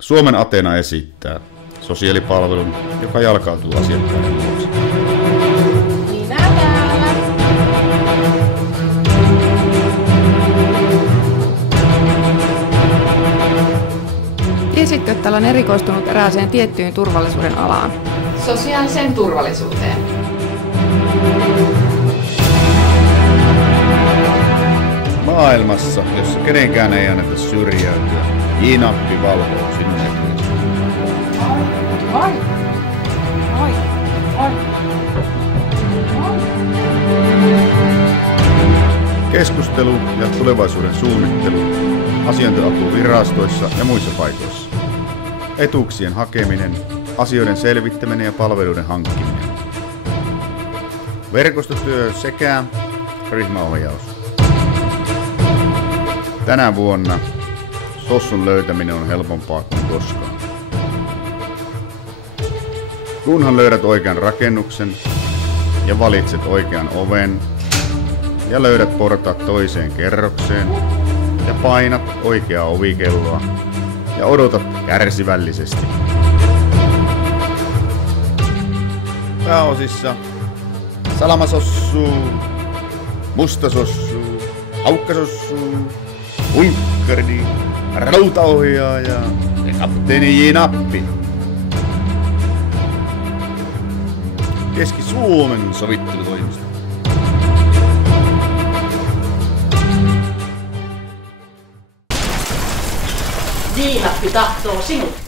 Suomen Athena esittää sosiaalipalvelun, joka jalkautuu asiakkaiden luokse. Minä täällä. Tiesitkö, että olen erikoistunut erääseen tiettyyn turvallisuuden alaan? Sosiaaliseen turvallisuuteen. Maailmassa, jossa kenenkään ei anneta syrjäytyä, J-nappi valvoo sinun etuisi. Ai. Keskustelu ja tulevaisuuden suunnittelu, asiointiapu virastoissa ja muissa paikoissa. Etuuksien hakeminen, asioiden selvittäminen ja palveluiden hankkiminen. Verkostotyö sekä ryhmäohjaus. Tänä vuonna sossun löytäminen on helpompaa kuin koskaan. Kunhan löydät oikean rakennuksen ja valitset oikean oven ja löydät portaat toiseen kerrokseen ja painat oikeaa ovikelloa ja odotat kärsivällisesti. Pääosissa salamasossu, mustasossu, haukkasossu, hulkkardi, rautaohjaaja ja kapteeni J-nappi. Keski-Suomen sovittelutoimisto. J-nappi tahtoo sinut.